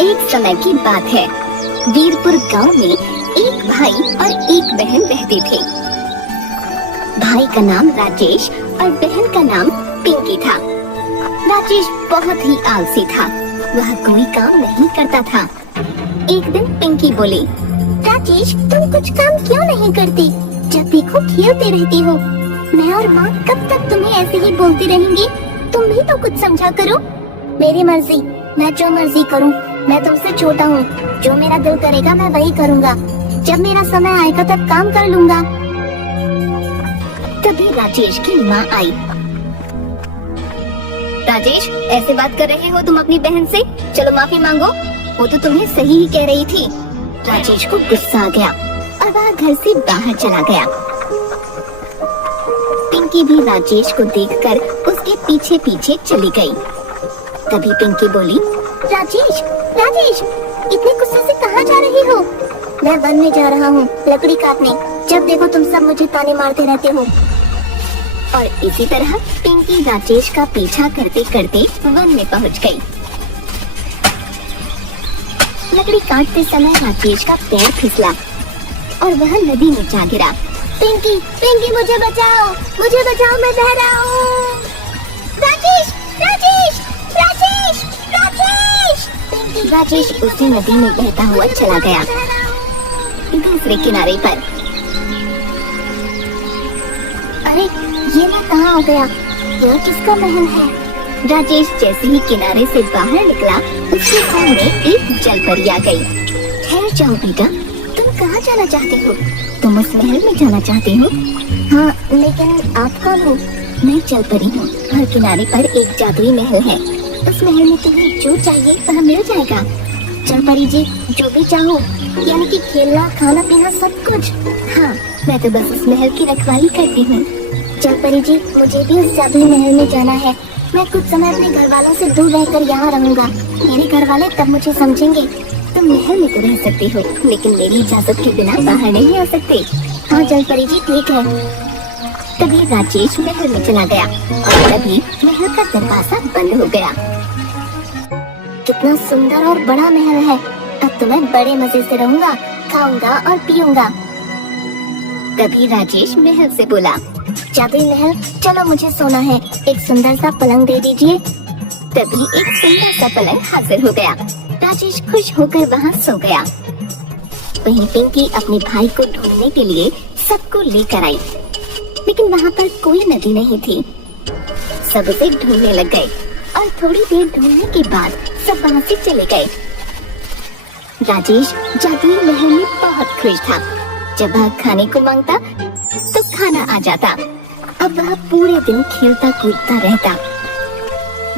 एक समय की बात है। वीरपुर गांव में एक भाई और एक बहन रहते थे। भाई का नाम राजेश और बहन का नाम पिंकी था। राजेश बहुत ही आलसी था, वह कोई काम नहीं करता था। एक दिन पिंकी बोली, राजेश तुम कुछ काम क्यों नहीं करते? जब देखो खेलते रहते हो। मैं और माँ कब तक तुम्हें ऐसे ही बोलती रहेंगी? तुम भी तो कुछ समझा करो। मेरी मर्जी, मैं जो मर्जी करूँ। मैं तुमसे छोटा हूँ, जो मेरा दिल करेगा मैं वही करूँगा। जब मेरा समय आएगा तब काम कर लूँगा। तभी राजेश की माँ आई। राजेश, ऐसे बात कर रहे हो तुम अपनी बहन से? चलो माफी मांगो, वो तो तुम्हें सही ही कह रही थी। राजेश को गुस्सा आ गया और वह घर से बाहर चला गया। पिंकी भी राजेश को देखकर उसके पीछे पीछे चली गई। तभी पिंकी बोली, राजेश, राजेश, इतने गुस्से से कहाँ जा रही हो? मैं वन में जा रहा हूँ लकड़ी काटने। जब देखो तुम सब मुझे ताने मारते रहते हो। और इसी तरह पिंकी राजेश का पीछा करते करते वन में पहुँच गई। लकड़ी काटते समय राजेश का पैर फिसला और वह नदी में जा गिरा। पिंकी, पिंकी मुझे बचाओ, मुझे बचाओ, मैं बह रहा हूँ। राजेश, राजेश, राजेश, राजेश। राजेश उसी नदी में बहता हुआ चला गया दूसरे किनारे पर। अरे ये मैं कहाँ आ गया? यह किसका महल है? राजेश जैसे ही किनारे से बाहर निकला, उसके सामने एक जलपरी आ गई। ठहर जाओ बेटा, तुम कहाँ जाना चाहते हो? तुम उस महल में जाना चाहते हो? हाँ, लेकिन आप कौन हो? मैं जलपरी हूँ और किनारे पर एक जादुई महल है। उस महल में तुम्हें जो चाहिए वह मिल जाएगा। जलपरी जी, जो भी चाहो, यानी कि खेलना, खाना पीना सब कुछ। हाँ, मैं तो बस उस महल की रखवाली करती हूँ। जलपरी जी, मुझे भी उस जादुई महल में जाना है। मैं कुछ समय अपने घर वालों से दूर रहकर यहाँ रहूँगा। मेरे घर वाले तब मुझे समझेंगे। तुम महल में तो रह सकती हो, लेकिन मेरी इजाजत के बिना बाहर नहीं आ सकते। हाँ जलपरी जी, ठीक है। तभी राजेश महल में चला गया और तभी महल का दरवाजा बंद हो गया। कितना सुंदर और बड़ा महल है। अब तो मैं बड़े मजे से रहूँगा, खाऊंगा और पीऊंगा। तभी राजेश महल से बोला, जादुई महल, चलो मुझे सोना है। एक सुंदर सा पलंग दे दीजिए। तभी एक सुंदर सा पलंग हाजिर हो गया। राजेश खुश होकर वहाँ सो गया। वहीं पिंकी अपने भाई को ढूंढने के लिए सबको लेकर आई, लेकिन वहाँ पर कोई नदी नहीं थी। सब उसे ढूंढने लग गए और थोड़ी देर ढूंढने के बाद सब वहाँ से चले गए। राजेश जादुई महल में बहुत खुश था। जब वह खाने को मांगता तो खाना आ जाता। अब वह पूरे दिन खेलता कूदता रहता।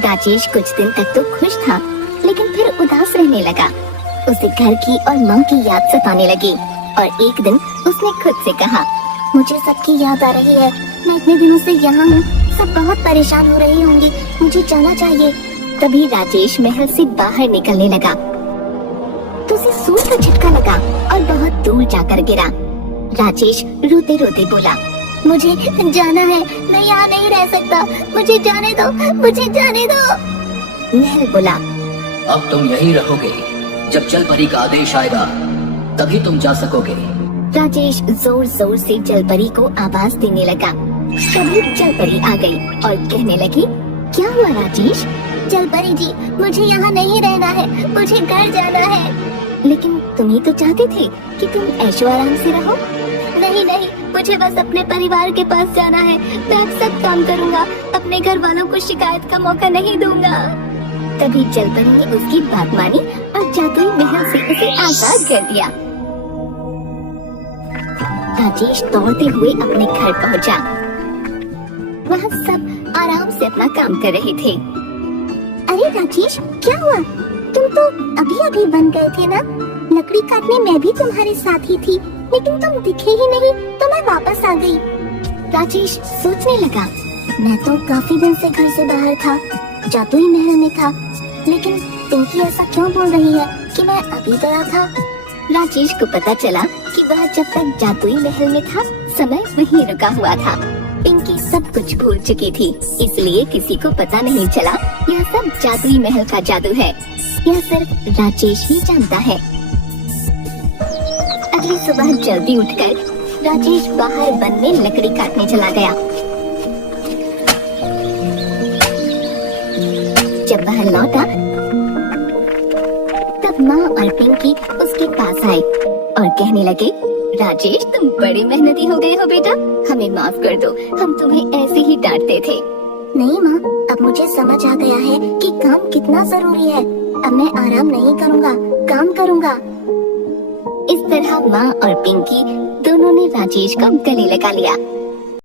राजेश कुछ दिन तक तो खुश था, लेकिन फिर उदास रहने लगा। उसे घर की और माँ की याद सताने लगी और एक दिन उसने खुद से कहा, मुझे सबकी याद आ रही है। मैं इतने दिनों से यहाँ हूँ, सब बहुत परेशान हो रही होंगी, मुझे जाना चाहिए। तभी राजेश महल से बाहर निकलने लगा तो उसे सूर्य का झटका लगा और बहुत दूर जाकर गिरा। राजेश रोते रोते बोला, मुझे जाना है, मैं यहाँ नहीं रह सकता, मुझे जाने दो, मुझे जाने दो। महल बोला, अब तुम यहीं रहोगे, जब जलपरी का आदेश आएगा तभी तुम जा सकोगे। राजेश जोर जोर से जलपरी को आवाज देने लगा। तभी जलपरी आ गई और कहने लगी, क्या हुआ राजेश? जलपरी जी, मुझे यहाँ नहीं रहना है, मुझे घर जाना है। लेकिन तुम ही तो चाहते थे कि तुम ऐशो आराम से रहो। नहीं नहीं, मुझे बस अपने परिवार के पास जाना है। मैं अब सब काम करूँगा, अपने घर वालों को शिकायत का मौका नहीं दूंगा। तभी जलपरी ने उसकी बात मानी और जादुई महल से उसे आजाद कर दिया। राजेश दौड़ते हुए अपने घर पहुंचा। वहाँ सब आराम से अपना काम कर रहे थे। अरे राजेश, क्या हुआ? तुम तो अभी अभी बन गए थे ना? लकड़ी काटने मैं भी तुम्हारे साथ ही थी, लेकिन तुम दिखे ही नहीं, तो मैं वापस आ गई। राजेश सोचने लगा, मैं तो काफी दिन से घर से बाहर था, जादुई महल में था, लेकिन पिंकी ऐसा क्यों बोल रही है कि मैं अभी गया था? राजेश को पता चला कि वह जब तक जादुई महल में था, समय वहीं रुका हुआ था। पिंकी सब कुछ भूल चुकी थी, इसलिए किसी को पता नहीं चला यह सब जादुई महल का जादू है। यह सिर्फ राजेश ही जानता है। अगली सुबह जल्दी उठकर राजेश बाहर वन में लकड़ी काटने चला गया। जब वह लौटा तब माँ और पिंकी उसके पास आए और कहने लगे, राजेश तुम बड़े मेहनती हो गए हो बेटा, हमें माफ कर दो, हम तुम्हें ऐसे ही डांटते थे। नहीं माँ, अब मुझे समझ आ गया है कि काम कितना जरूरी है। अब मैं आराम नहीं करूँगा, काम करूँगा। इस तरह माँ और पिंकी दोनों ने राजेश का गले लगा लिया।